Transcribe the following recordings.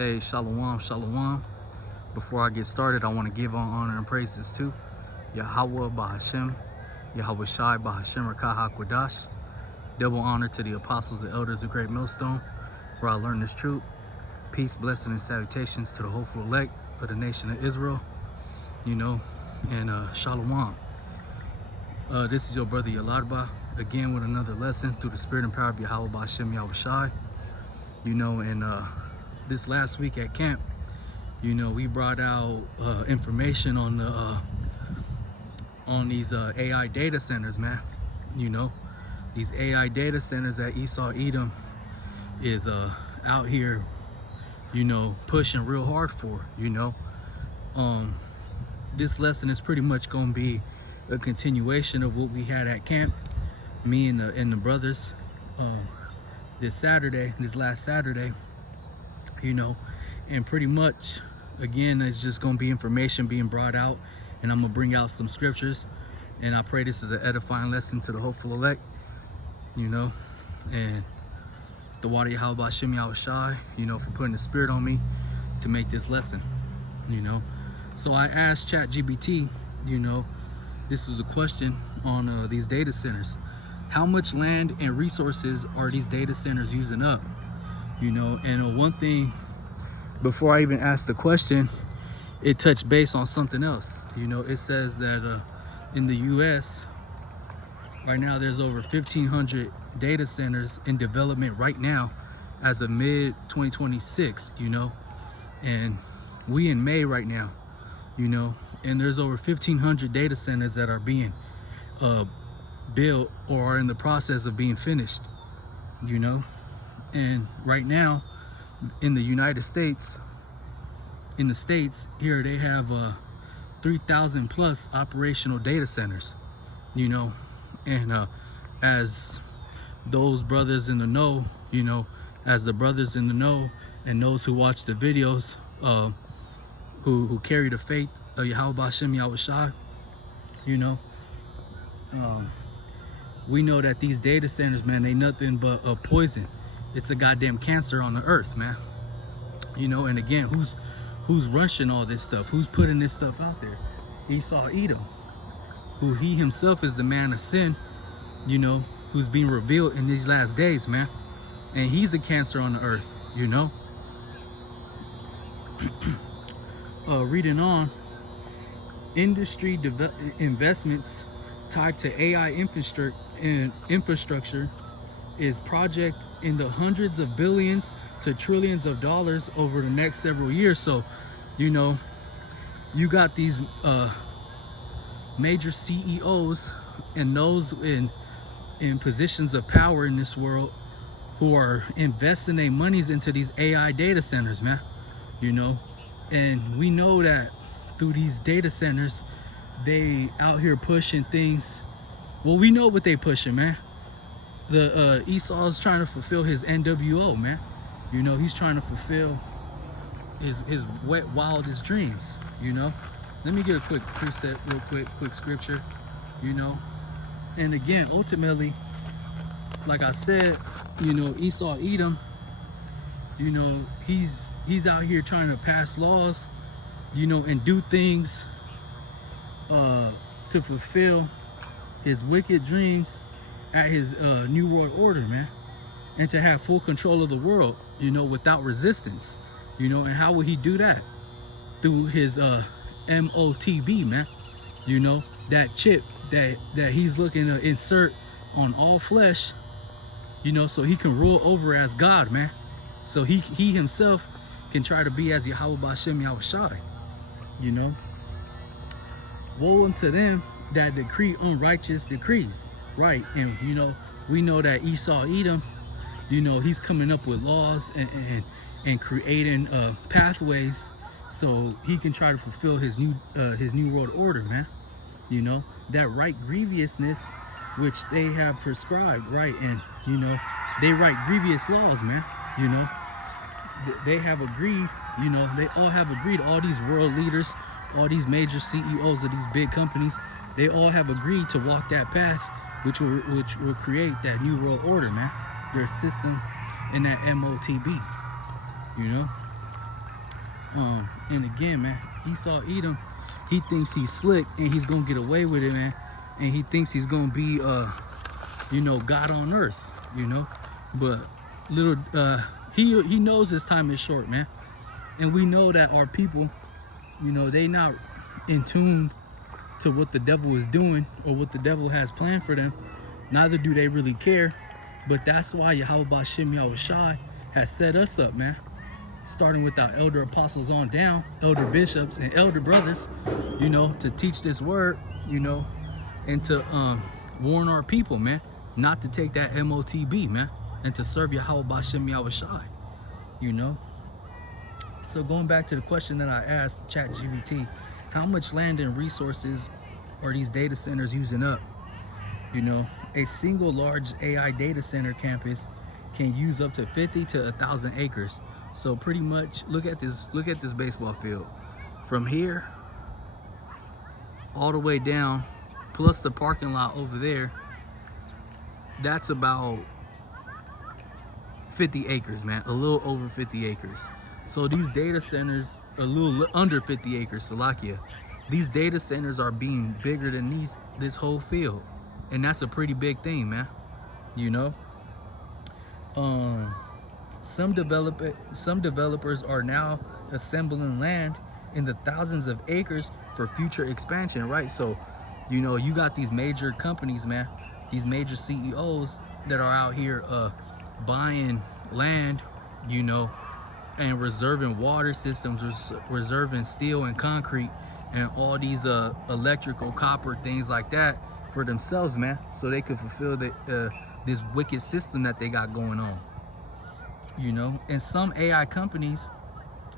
Hey, shalom, shalom. Before I get started, I want to give all honor and praises to Yahawah, bahasham, Yahawashi, bahasham, Quadash. Double honor to the apostles and elders of Great Millstone, where I learned this truth. Peace, blessing, and salutations to the hopeful elect of the nation of Israel, and shalom. This is your brother Yahawah, again with another lesson through the spirit and power of Yahawah, bahasham, Yahawashi. And this last week at camp, we brought out information on the these AI data centers, man. These AI data centers that Esau Edom is out here, pushing real hard for. This lesson is pretty much gonna be a continuation of what we had at camp, me and the brothers, this last Saturday, and pretty much, again, it's just going to be information being brought out, and I'm going to bring out some scriptures, and I pray this is an edifying lesson to the hopeful elect, and the water Yahawah bahasham Yahawashi, for putting the spirit on me to make this lesson, So I asked ChatGPT, this was a question on these data centers. How much land and resources are these data centers using up? And one thing, before I even asked the question, it touched base on something else. It says that in the US right now there's over 1,500 data centers in development right now as of mid 2026, and we in May right now, and there's over 1,500 data centers that are being built or are in the process of being finished, and right now in the United States, here, they have 3,000 plus operational data centers, and as those brothers in the know, as the brothers in the know and those who watch the videos, who carry the faith of Yahawah bahasham Yahawashi, we know that these data centers, man, they nothing but a poison. It's a goddamn cancer on the earth, man. And again, who's rushing all this stuff? Who's putting this stuff out there? Esau Edom, who he himself is the man of sin, who's being revealed in these last days, man. And he's a cancer on the earth, Reading on, industry investments tied to AI infrastructure is project in the hundreds of billions to trillions of dollars over the next several years. So, you got these major CEOs and those in positions of power in this world who are investing their monies into these AI data centers, man. And we know that through these data centers, they out here pushing things. Well, we know what they pushing, man. The Esau's trying to fulfill his NWO, man. He's trying to fulfill his wet, wildest dreams, Let me get a quick preset real quick scripture, And again, ultimately, like I said, Esau Edom, he's out here trying to pass laws, and do things to fulfill his wicked dreams at his new world order, man, and to have full control of the world, without resistance, and how will he do that? Through his MOTB, man, that chip that he's looking to insert on all flesh, so he can rule over as God, man, so he himself can try to be as Yahawah bahasham Yahawashi, Woe unto them that decree unrighteous decrees, right? And we know that Esau Edom, he's coming up with laws and creating pathways so he can try to fulfill his new world order, man. That right grievousness which they have prescribed, right? And they write grievous laws, man. They have agreed, they all have agreed, all these world leaders, all these major CEOs of these big companies, they all have agreed to walk that path which will create that new world order, man. Their system and that MOTB, And again, man, Esau Edom, he thinks he's slick and he's gonna get away with it, man. And he thinks he's gonna be, you know, God on earth, you know. But little, he knows his time is short, man. And we know that our people, you know, they not in tune to what the devil is doing or what the devil has planned for them. Neither do they really care. But that's why Yahawah bahasham Yahawashi has set us up, man. Starting with our elder apostles on down, elder bishops and elder brothers, you know, to teach this word, you know, and to warn our people, man, not to take that MOTB, man, and to serve Yahawah bahasham Yahawashi, you know. So going back to the question that I asked ChatGPT, how much land and resources are these data centers using up? You know, a single large AI data center campus can use up to 50 to 1,000 acres. So pretty much, look at this baseball field. From here all the way down, plus the parking lot over there, that's about 50 acres, man. A little over 50 acres. So these data centers, a little under 50 acres, Salakia. These data centers are being bigger than this whole field. And that's a pretty big thing, man. You know? Some developers are now assembling land in the thousands of acres for future expansion, right? So, you know, you got these major companies, man, these major CEOs that are out here buying land, you know, and reserving water systems, reserving steel and concrete and all these electrical, copper, things like that for themselves, man, so they could fulfill this wicked system that they got going on, you know. And some AI companies,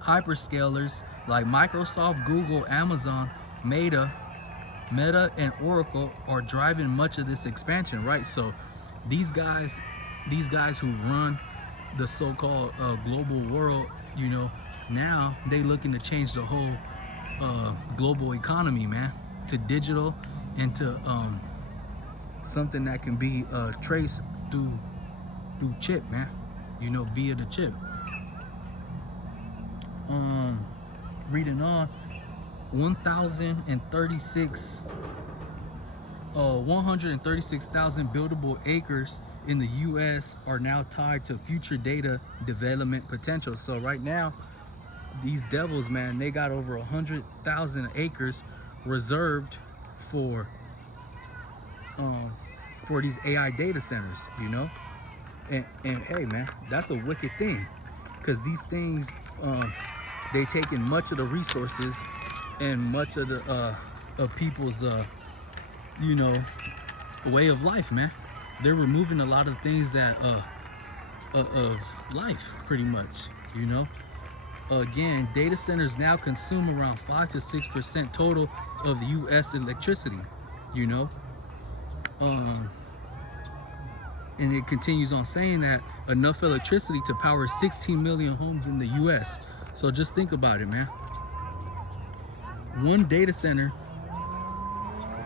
hyperscalers like Microsoft, Google, Amazon, Meta, and Oracle are driving much of this expansion, right? So these guys who run the so-called global world, you know, now they looking to change the whole global economy, man, to digital and to something that can be traced through chip, man, you know, via the chip. Reading on, 136,000 buildable acres in the US are now tied to future data development potential. So right now, these devils, man, they got over 100,000 acres reserved for these AI data centers, you know. And hey, man, that's a wicked thing, because these things, they taking much of the resources and much of the of people's you know, way of life, man. They're removing a lot of things that of life, pretty much, you know. Again, data centers now consume around 5 to 6% total of the US electricity, you know. And it continues on saying that enough electricity to power 16 million homes in the US. So just think about it, man. One data center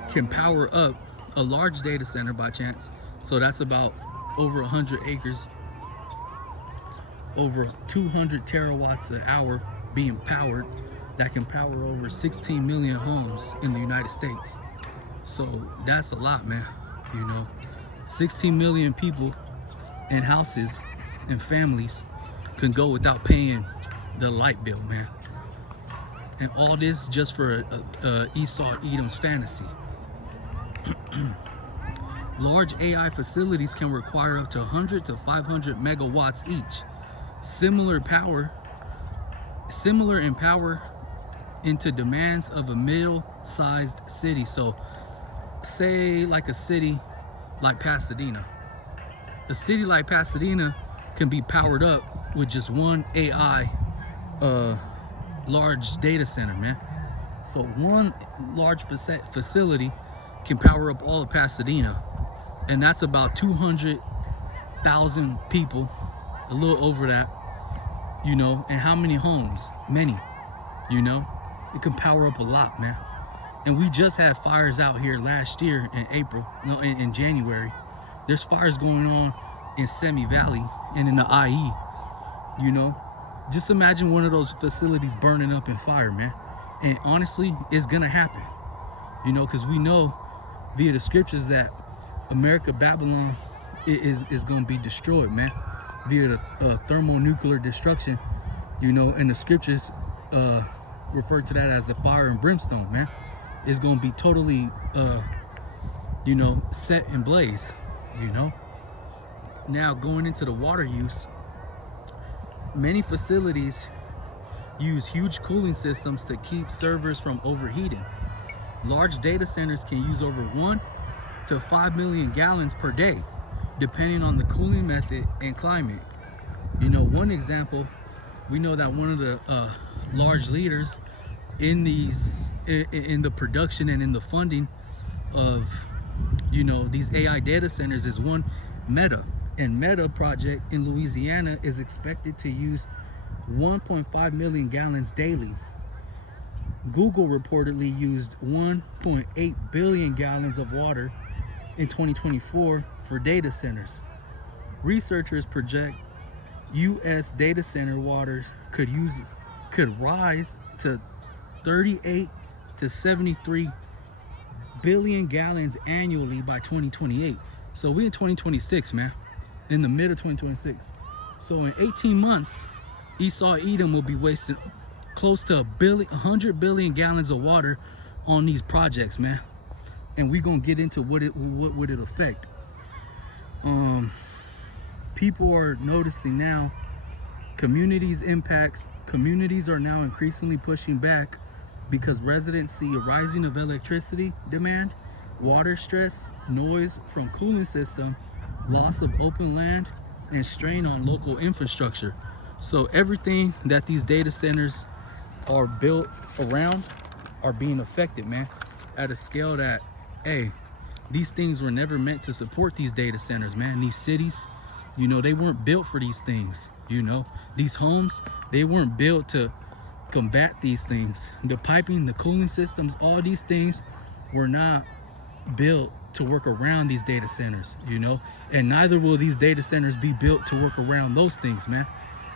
can power up a large data center by chance. So that's about over 100 acres, over 200 terawatts an hour being powered, that can power over 16 million homes in the United States. So that's a lot, man. You know, 16 million people and houses and families can go without paying the light bill, man. And all this just for Esau Edom's fantasy. Large AI facilities can require up to 100 to 500 megawatts each. Similar in power into demands of a middle-sized city. So say like a city like Pasadena. A city like Pasadena can be powered up with just one AI large data center, man. So one large facility can power up all of Pasadena, and that's about 200,000 people, a little over that, you know. And how many homes? Many, you know. It can power up a lot, man. And we just had fires out here last year in in January. There's fires going on in Semi Valley and in the IE, you know. Just imagine one of those facilities burning up in fire, man. And honestly, it's gonna happen, you know, because we know via the scriptures that America, Babylon is gonna be destroyed, man, via the thermonuclear destruction, you know, and the scriptures refer to that as the fire and brimstone, man. It's gonna be totally, you know, set in blaze, you know. Now, going into the water use, many facilities use huge cooling systems to keep servers from overheating. Large data centers can use over 1 to 5 million gallons per day, depending on the cooling method and climate. You know, one example, we know that one of the large leaders in the production and in the funding of, you know, these AI data centers is one Meta. And Meta project in Louisiana is expected to use 1.5 million gallons daily. Google reportedly used 1.8 billion gallons of water in 2024 for data centers. Researchers project U.S. data center water could rise to 38 to 73 billion gallons annually by 2028. So we in 2026, man, in the mid of 2026. So in 18 months, Esau Edom will be wasting close to 100 billion gallons of water on these projects, man. And we gonna get into what would it affect. People are noticing now communities impacts. Communities are now increasingly pushing back because residents see a rising of electricity demand, water stress, noise from cooling system, loss of open land, and strain on local infrastructure. So everything that these data centers are built around are being affected, man, at a scale that, hey, these things were never meant to support these data centers, man. These cities, you know, they weren't built for these things, you know. These homes, they weren't built to combat these things. The piping, the cooling systems, all these things were not built to work around these data centers, you know. And neither will these data centers be built to work around those things, man.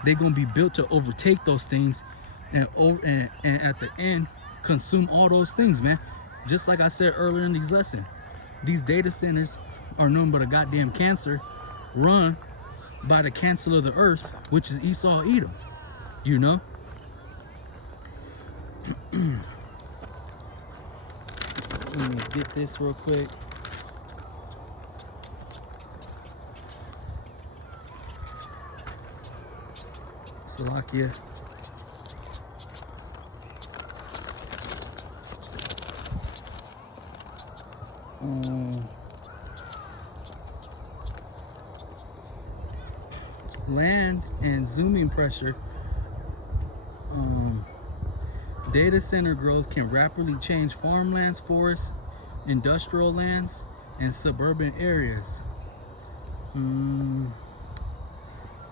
They're gonna be built to overtake those things and at the end consume all those things, man. Just like I said earlier in these lessons, these data centers are nothing but a goddamn cancer run by the cancer of the earth, which is Esau Edom, you know. Let me get this real quick. Slovakia. Land and zooming pressure. Data center growth can rapidly change farmlands, forests, industrial lands, and suburban areas.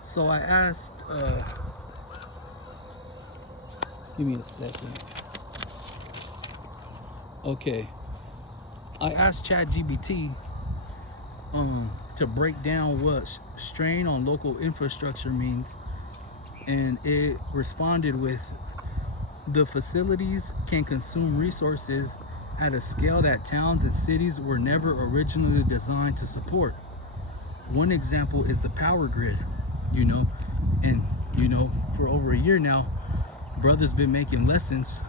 So I asked, give me a second. Okay, I asked ChatGPT to break down what strain on local infrastructure means, and it responded with, the facilities can consume resources at a scale that towns and cities were never originally designed to support. One example is the power grid, you know, and you know, for over a year now, brother's been making lessons,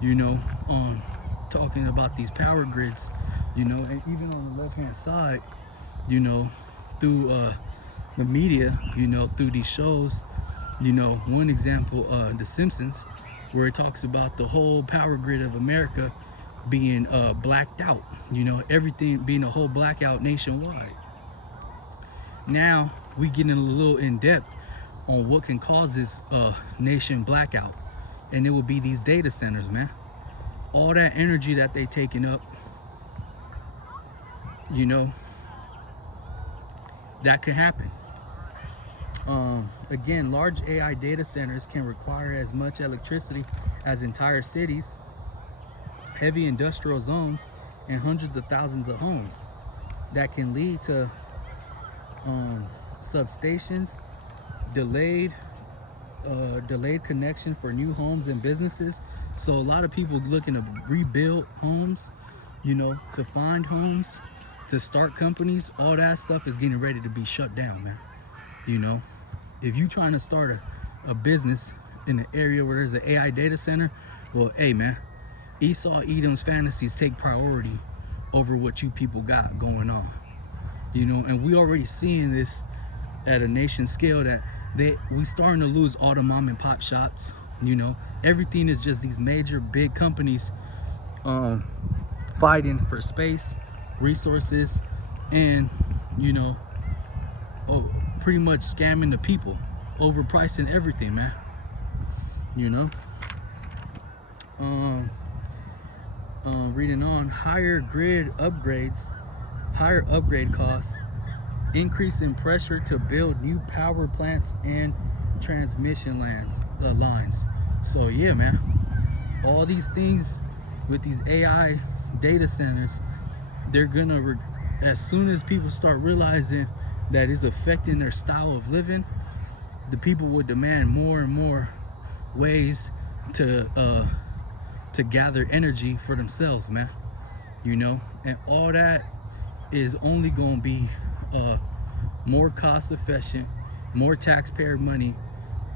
you know, on talking about these power grids, you know, and even on the left hand side, you know, through the media, you know, through these shows, you know, one example, The Simpsons, where it talks about the whole power grid of America being blacked out, you know, everything being a whole blackout nationwide. Now we getting a little in depth on what can cause this nation blackout, and it will be these data centers, man. All that energy that they taking up, you know, that could happen. Again, large AI data centers can require as much electricity as entire cities, heavy industrial zones, and hundreds of thousands of homes. That can lead to substations, delayed delayed connection for new homes and businesses. So a lot of people looking to rebuild homes, you know, to find homes, to start companies. All that stuff is getting ready to be shut down, man. You know, if you trying to start a business in an area where there's an AI data center, well, hey, man, Esau Edom's fantasies take priority over what you people got going on. You know, and we already seeing this at a nation scale, that we starting to lose all the mom and pop shops. You know, everything is just these major big companies fighting for space, resources, and, you know, pretty much scamming the people, overpricing everything, man. You know, reading on, higher upgrade costs, increase in pressure to build new power plants and transmission lines. So yeah, man, all these things with these AI data centers, they're gonna as soon as people start realizing that it's affecting their style of living, the people would demand more and more ways to gather energy for themselves, man. You know, and all that is only gonna be more cost efficient, more taxpayer money,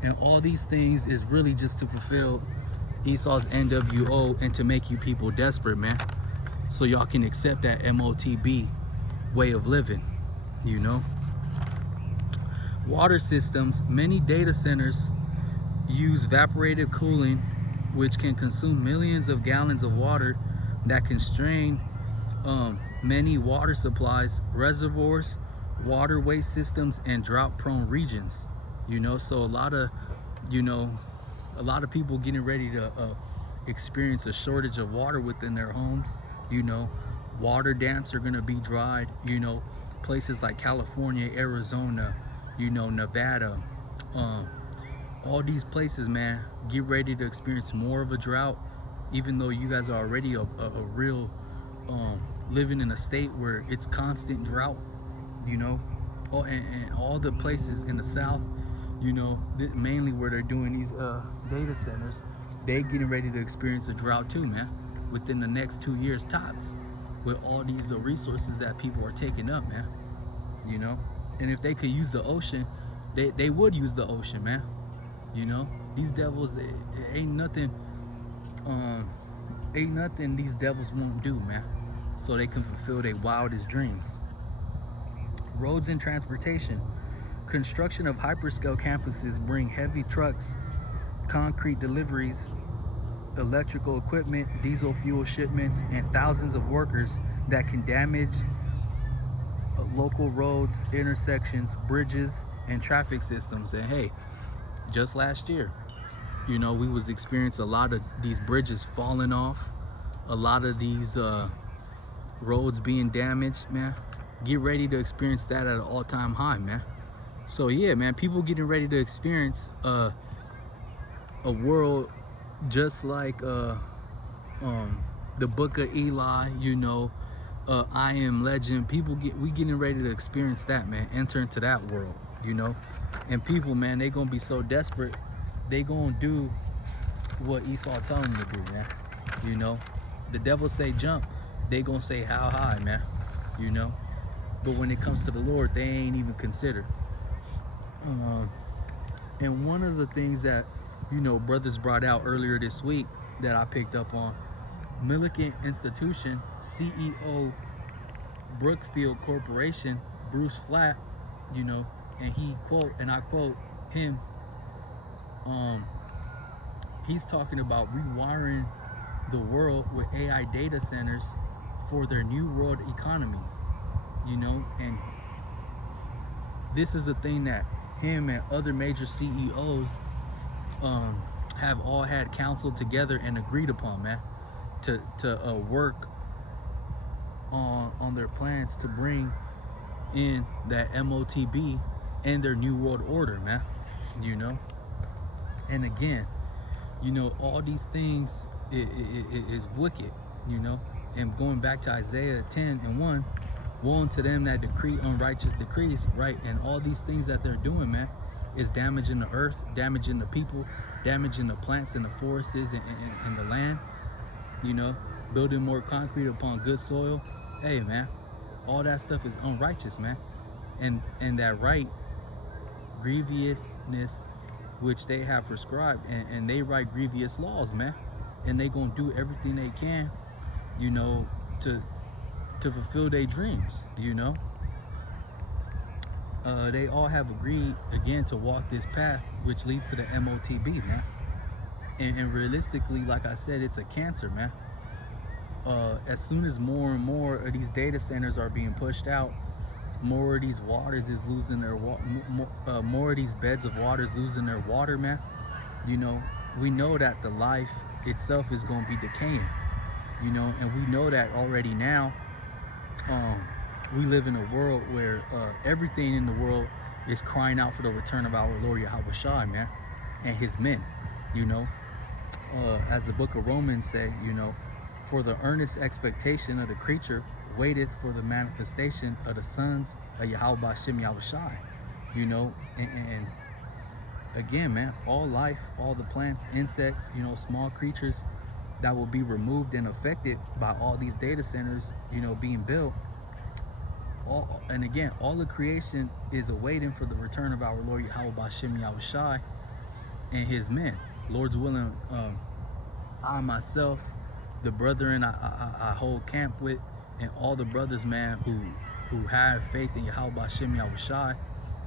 and all these things is really just to fulfill Esau's NWO and to make you people desperate, man, so y'all can accept that MOTB way of living. You know, water systems, many data centers use evaporative cooling, which can consume millions of gallons of water that can strain many water supplies, reservoirs, waterway systems, and drought-prone regions. You know, so a lot of people getting ready to experience a shortage of water within their homes. You know, water dams are gonna be dried. You know, places like California, Arizona, you know, Nevada, all these places, man, get ready to experience more of a drought, even though you guys are already a real living in a state where it's constant drought. You know, and all the places in the South, you know, mainly where they're doing these data centers, they getting ready to experience a drought too, man, within the next 2 years tops, with all these resources that people are taking up, man. You know, and if they could use the ocean, they would use the ocean, man. You know, these devils, it ain't nothing these devils won't do, man, so they can fulfill their wildest dreams. Roads and transportation. Construction of hyperscale campuses bring heavy trucks, concrete deliveries, electrical equipment, diesel fuel shipments, and thousands of workers that can damage local roads, intersections, bridges, and traffic systems. And hey, just last year, you know, we was experiencing a lot of these bridges falling off, a lot of these roads being damaged, man. Get ready to experience that at an all-time high, man. So yeah, man, people getting ready to experience a world just like the Book of Eli, you know, I Am Legend. We getting ready to experience that, man. Enter into that world, you know. And people, man, they gonna be so desperate, they gonna do what Esau tell them to do, man. You know, the devil say jump, they gonna say how high, man. You know, but when it comes to the Lord, they ain't even considered. And one of the things that, you know, brothers brought out earlier this week that I picked up on, Milliken Institution CEO Brookfield Corporation, Bruce Flatt, you know, and he quote, and I quote him, he's talking about rewiring the world with AI data centers for their new world economy, you know. And this is the thing that him and other major CEOs have all had counsel together and agreed upon, man, to work on their plans to bring in that MOTB and their new world order, man. You know, and again, you know, all these things is wicked, you know. And going back to Isaiah 10:1, woe unto them that decree unrighteous decrees, right? And all these things that they're doing, man, is damaging the earth, damaging the people, damaging the plants and the forests and the land, you know, building more concrete upon good soil. Hey man, all that stuff is unrighteous, man. And that right grievousness which they have prescribed, and they write grievous laws, man, and they gonna do everything they can, you know, to fulfill their dreams, you know. They all have agreed again to walk this path which leads to the MOTB, man. And realistically, like I said, it's a cancer, man. As soon as more and more of these data centers are being pushed out, more of these waters is losing their more of these beds of waters losing their water, man. You know, we know that the life itself is going to be decaying, you know, and we know that already now. We live in a world where everything in the world is crying out for the return of our Lord Yahawashi, man, and his men, you know. As the book of Romans say, you know, for the earnest expectation of the creature waiteth for the manifestation of the sons of Yahawashi, you know. And again, man, all life, all the plants, insects, you know, small creatures that will be removed and affected by all these data centers, you know, being built. And again, all the creation is awaiting for the return of our Lord Yahawashi and his men. Lord's willing, I myself, the brethren I hold camp with, and all the brothers, man, who have faith in Yahawashi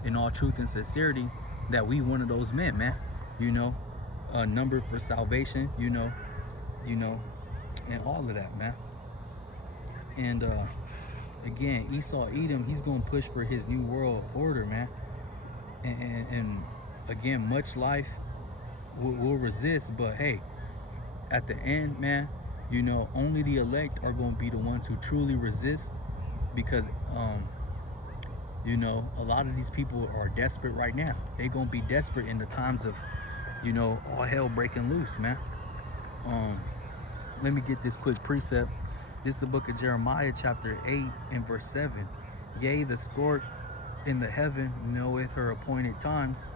in all truth and sincerity, that we one of those men, man, you know, numbered for salvation, you know, and all of that, man. And again, Esau Edom, he's gonna push for his new world order, man. And again, much life will resist, but hey, at the end, man, you know, only the elect are going to be the ones who truly resist, because you know, a lot of these people are desperate right now. They're going to be desperate in the times of, you know, all hell breaking loose, man. Let me get this quick precept. This is the book of Jeremiah chapter 8 and verse 7. Yea, the stork in the heaven knoweth her appointed times,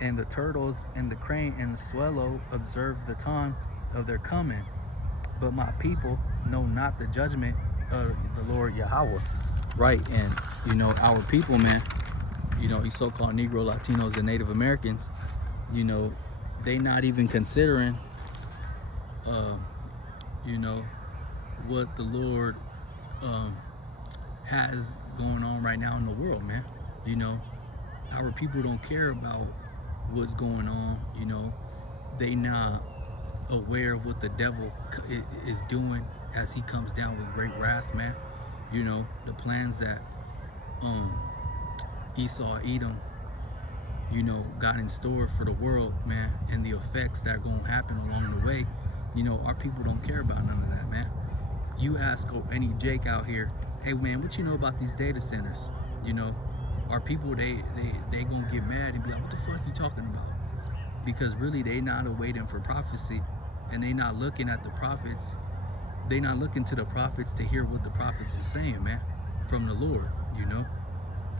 and the turtles and the crane and the swallow observe the time of their coming. But my people know not the judgment of the Lord Yahawah. Right, and you know, our people, man, you know, these so-called Negro, Latinos, and Native Americans, you know, they not even considering, you know, what the Lord has going on right now in the world, man. You know, our people don't care about what's going on, you know. They not aware of what the devil is doing as he comes down with great wrath, man. You know, the plans that Esau Edom, you know, got in store for the world, man, and the effects that are going to happen along the way. You know, our people don't care about none of that, man. You ask any Jake out here, hey man, what you know about these data centers? You know, our people, they gonna get mad and be like, what the fuck you talking about? Because really they not awaiting for prophecy, and they not looking at the prophets. They not looking to the prophets to hear what the prophets is saying, man, from the Lord, you know.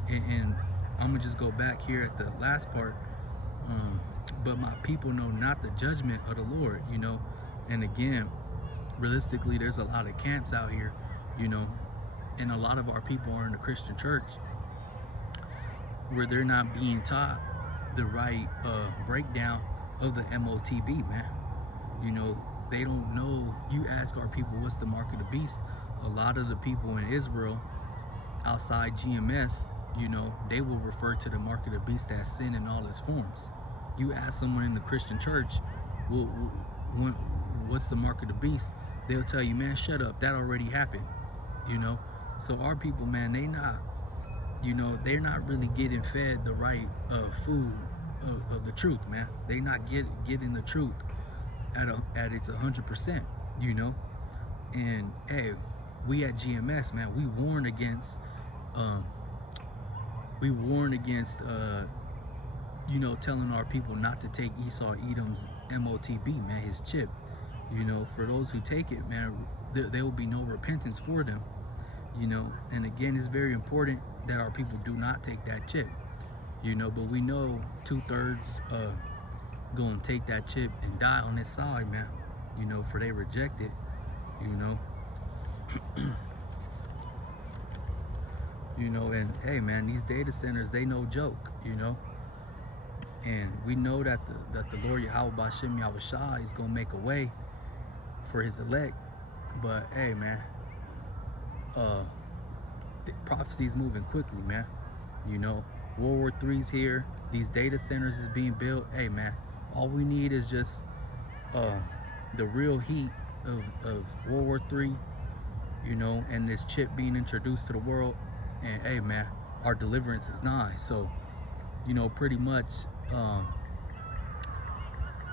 And I'm gonna just go back here at the last part. But my people know not the judgment of the Lord, you know. And again, realistically, there's a lot of camps out here, you know, and a lot of our people are in the Christian church where they're not being taught the right breakdown of the MOTB, man. You know, they don't know. You ask our people, what's the mark of the beast? A lot of the people in Israel outside GMS, you know, they will refer to the mark of the beast as sin in all its forms. You ask someone in the Christian church, well, what's the mark of the beast? They'll tell you, man, shut up, that already happened, you know. So our people, man, they not, you know, they're not really getting fed the right food of the truth, man. They not getting the truth at its 100%, you know. And hey, we at GMS, man, we warn against you know, telling our people not to take Esau Edom's MOTB, man, his chip. You know, for those who take it, man, there will be no repentance for them, you know. And again, it's very important that our people do not take that chip. you know, but we know 2/3 gonna take that chip and die on this side, man, you know, for they reject it, you know. You know, and hey man, these data centers, they no joke, you know. And we know that the Lord Yahawah bahasham Yahawashi is gonna make a way for his elect. But hey man, the prophecy is moving quickly, man. You know, World War III's here, these data centers is being built. Hey man, all we need is just the real heat of World War III, you know, and this chip being introduced to the world. And hey man, our deliverance is nigh. So, you know, pretty much,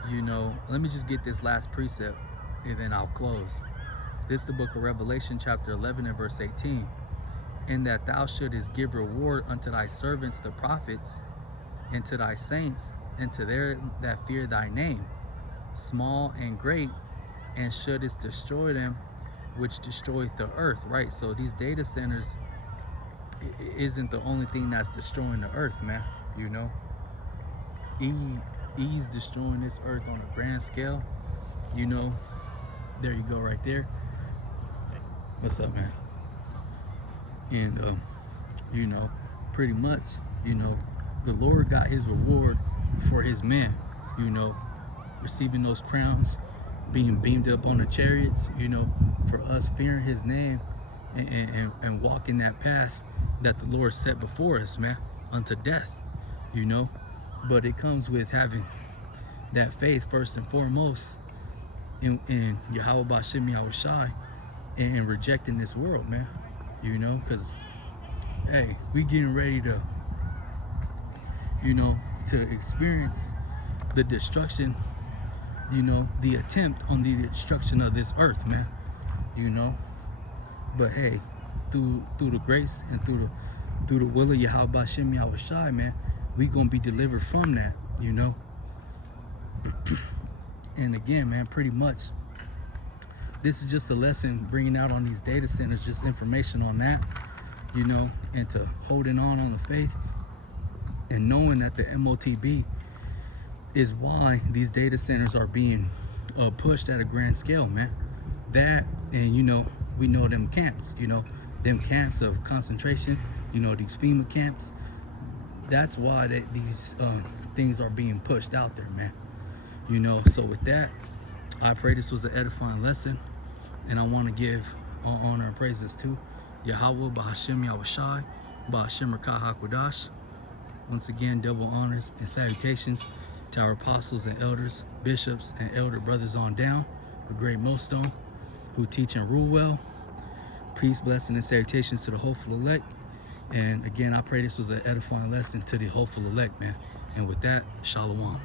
you know, let me just get this last precept and then I'll close. This is the book of Revelation, chapter 11 and verse 18. And that thou shouldest give reward unto thy servants the prophets, and to thy saints, and to them that fear thy name, small and great, and shouldest destroy them which destroyeth the earth. Right? So these data centers isn't the only thing that's destroying the earth, man. You know, He's destroying this earth on a grand scale. You know, there you go right there. What's up, man? And you know, pretty much, you know, the Lord got his reward for his men, you know, receiving those crowns, being beamed up on the chariots, you know, for us fearing his name and walking that path that the Lord set before us, man, unto death, you know. But it comes with having that faith first and foremost in Yahawah bahasham Yahawashi, and rejecting this world, man, you know, because hey, we getting ready to, you know, to experience the destruction, you know, the attempt on the destruction of this earth, man, you know. But hey, through the grace and through the will of Yahawah bahasham Yahawashi, man, we gonna be delivered from that, you know. And again, man, pretty much this is just a lesson bringing out on these data centers, just information on that, you know, and to holding on the faith and knowing that the MOTB is why these data centers are being pushed at a grand scale, man. That, and you know, we know them camps, you know, them camps of concentration, you know, these FEMA camps. That's why these things are being pushed out there, man, you know. So with that, I pray this was an edifying lesson, and I want to give all honor and praises to Yahawah bahasham Yahawashi, bahasham Rakah HaKodash. Once again, double honors and salutations to our apostles and elders, bishops and elder brothers on down, the great millstone, who teach and rule well. Peace, blessing, and salutations to the hopeful elect. And again, I pray this was an edifying lesson to the hopeful elect, man. And with that, shalom.